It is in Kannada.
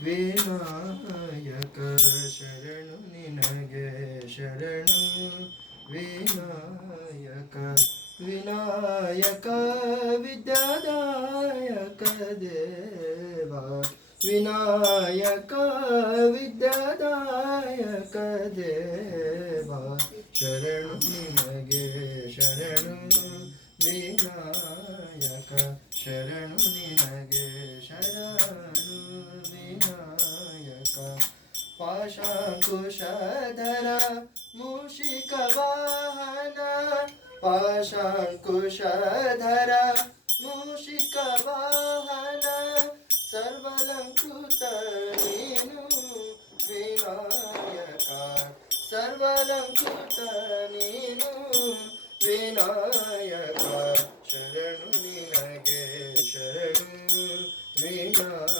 ವಿನಾಯಕ ಶರಣು ನಿನಗೆ ಶರಣು ವಿನಾಯಕ ವಿನಾಯಕ ವಿದ್ಯಾದಾಯಕ ದೇವ ವಿನಾಯಕ ವಿದ್ಯಾದಾಯಕ ದೇವ ಶರಣು ನಿನಗೆ ಶರಣು ವಿನಾಯಕ ಶರಣು ನಿನಗೆ ಶರಣು ವಿನಾಯಕ ಪಾಶಾಂಕುಶಧರ ಮೂಷಿಕ ವಾಹನ ಪಾಶಾಂಕುಶಧರ ಮೂಷಿಕ ವಾಹನ ಸರ್ವಲಂಕೃತ ನೀನು ವಿನಾಯಕ ಸರ್ವಲಂಕೃತ ನೀನು ವಿನಾಯಕ ಶರಣು ನಿನಗೆ ಶರಣು ವಿನಾಯಕ